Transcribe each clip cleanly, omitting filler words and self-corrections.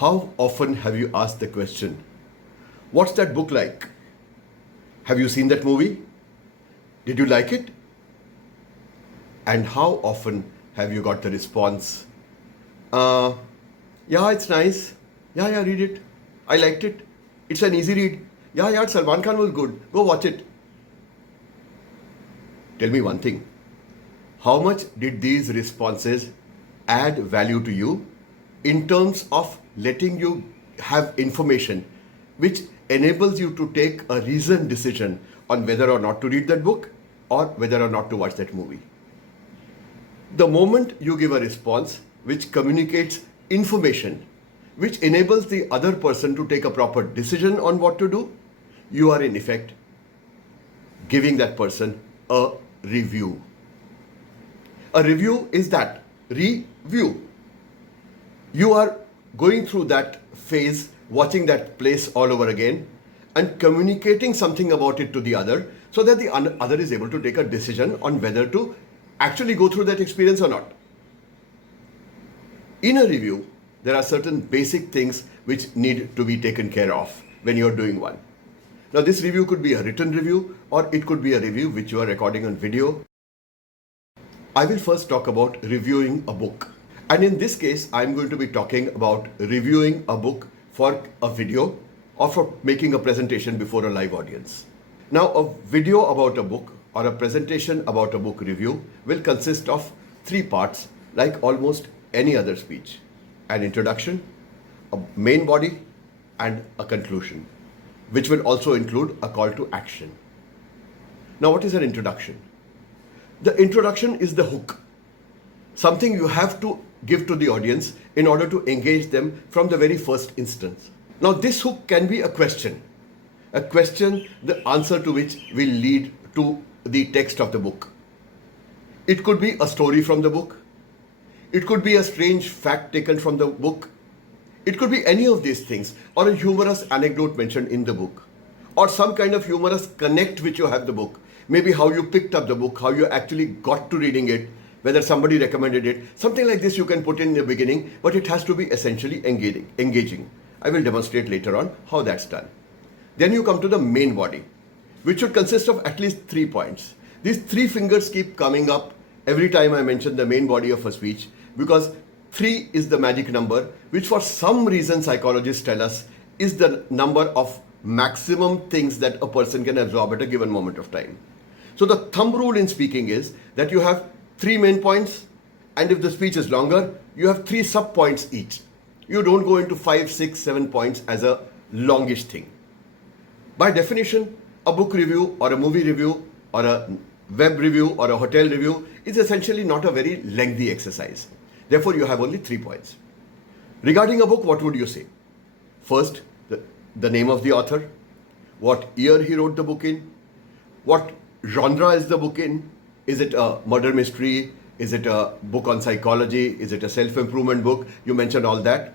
How often have you asked the question, what's that book like? Have you seen that movie? Did you like it? And how often have you got the response, uh, yeah, it's nice. Yeah, read it. I liked it. It's an easy read. Yeah, Salman Khan was good. Go watch it. Tell me one thing. How much did these responses add value to you in terms of letting you have information which enables you to take a reasoned decision on whether or not to read that book or whether or not to watch that movie? The moment you give a response which communicates information which enables the other person to take a proper decision on what to do, you are in effect giving that person a review. A review is that review. You are going through that phase, watching that place all over again and communicating something about it to the other so that the other is able to take a decision on whether to actually go through that experience or not. In a review, there are certain basic things which need to be taken care of when you're doing one. Now, this review could be a written review or it could be a review which you are recording on video. I will first talk about reviewing a book. And in this case, I'm going to be talking about reviewing a book for a video or for making a presentation before a live audience. Now, a video about a book or a presentation about a book review will consist of three parts, like almost any other speech: an introduction, a main body, and a conclusion, which will also include a call to action. Now, what is an introduction? The introduction is the hook, something you have to give to the audience in order to engage them from the very first instance. Now, this hook can be a question, the answer to which will lead to the text of the book. It could be a story from the book. It could be a strange fact taken from the book. It could be any of these things, or a humorous anecdote mentioned in the book, or some kind of humorous connect which you have the book. Maybe how you picked up the book, how you actually got to reading it, whether somebody recommended it. Something like this you can put in the beginning, but it has to be essentially engaging. I will demonstrate later on how that's done. Then you come to the main body, which should consist of at least 3 points. These 3 fingers keep coming up every time I mention the main body of a speech, because 3 is the magic number, which for some reason psychologists tell us is the number of maximum things that a person can absorb at a given moment of time. So the thumb rule in speaking is that you have 3 main points, and if the speech is longer, you have 3 sub points each. You don't go into 5, 6, 7 points as a longish thing. By definition, a book review or a movie review or a web review or a hotel review is essentially not a very lengthy exercise. Therefore, you have only 3 points. Regarding a book, what would you say? First, the name of the author, what year he wrote the book in, what genre is the book in. Is it a murder mystery? Is it a book on psychology? Is it a self-improvement book? You mentioned all that.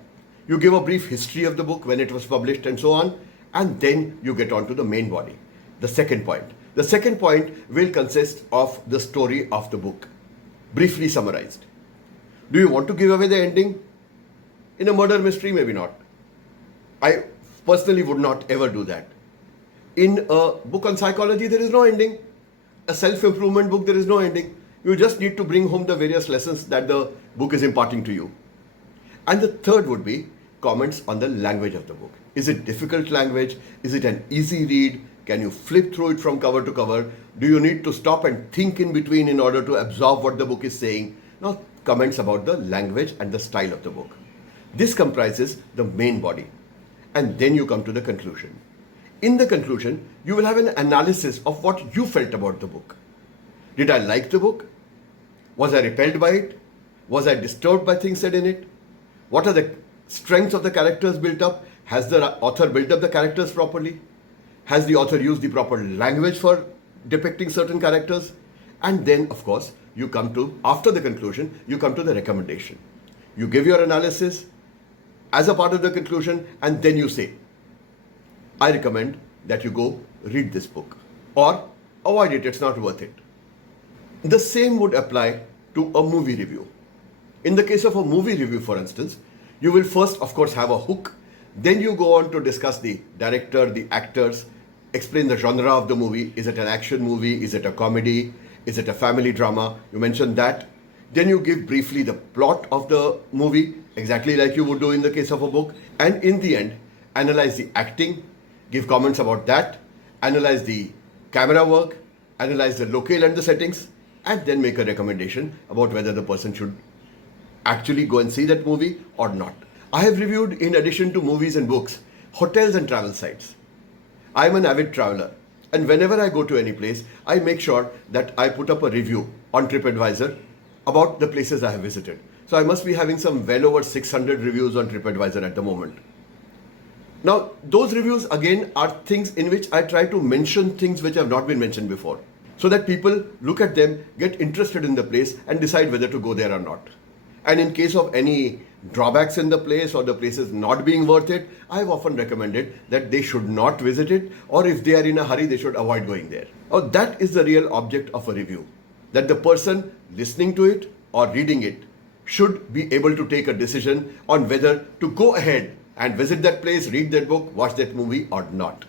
You give a brief history of the book, when it was published and so on. And then you get on to the main body, the second point. The second point will consist of the story of the book, briefly summarized. Do you want to give away the ending? In a murder mystery, maybe not. I personally would not ever do that. In a book on psychology, there is no ending. A self-improvement book, there is no ending. You just need to bring home the various lessons that the book is imparting to you. And the third would be comments on the language of the book. Is it difficult language? Is it an easy read? Can you flip through it from cover to cover? Do you need to stop and think in between in order to absorb what the book is saying? Now, comments about the language and the style of the book. This comprises the main body. And then you come to the conclusion. In the conclusion, you will have an analysis of what you felt about the book. Did I like the book? Was I repelled by it? Was I disturbed by things said in it? What are the strengths of the characters built up? Has the author built up the characters properly? Has the author used the proper language for depicting certain characters? And then, of course, you come to, after the conclusion, you come to the recommendation. You give your analysis as a part of the conclusion, and then you say, I recommend that you go read this book, or avoid it, it's not worth it. The same would apply to a movie review. In the case of a movie review, for instance, You will first, of course, have a hook. Then you go on to discuss the director, the actors, explain the genre of the movie. Is it an action movie? Is it a comedy? Is it a family drama? You mentioned that. Then you give briefly the plot of the movie, exactly like you would do in the case of a book. And in the end, analyze the acting, give comments about that, analyze the camera work, analyze the locale and the settings, and then make a recommendation about whether the person should actually go and see that movie or not. I have reviewed, in addition to movies and books, hotels and travel sites. I am an avid traveler, and whenever I go to any place, I make sure that I put up a review on TripAdvisor about the places I have visited. So I must be having some well over 600 reviews on TripAdvisor at the moment. Now, those reviews again are things in which I try to mention things which have not been mentioned before, so that people look at them, get interested in the place, and decide whether to go there or not. And in case of any drawbacks in the place or the place is not being worth it, I have often recommended that they should not visit it, or if they are in a hurry, they should avoid going there. Now, that is the real object of a review, that the person listening to it or reading it should be able to take a decision on whether to go ahead and visit that place, read that book, watch that movie or not.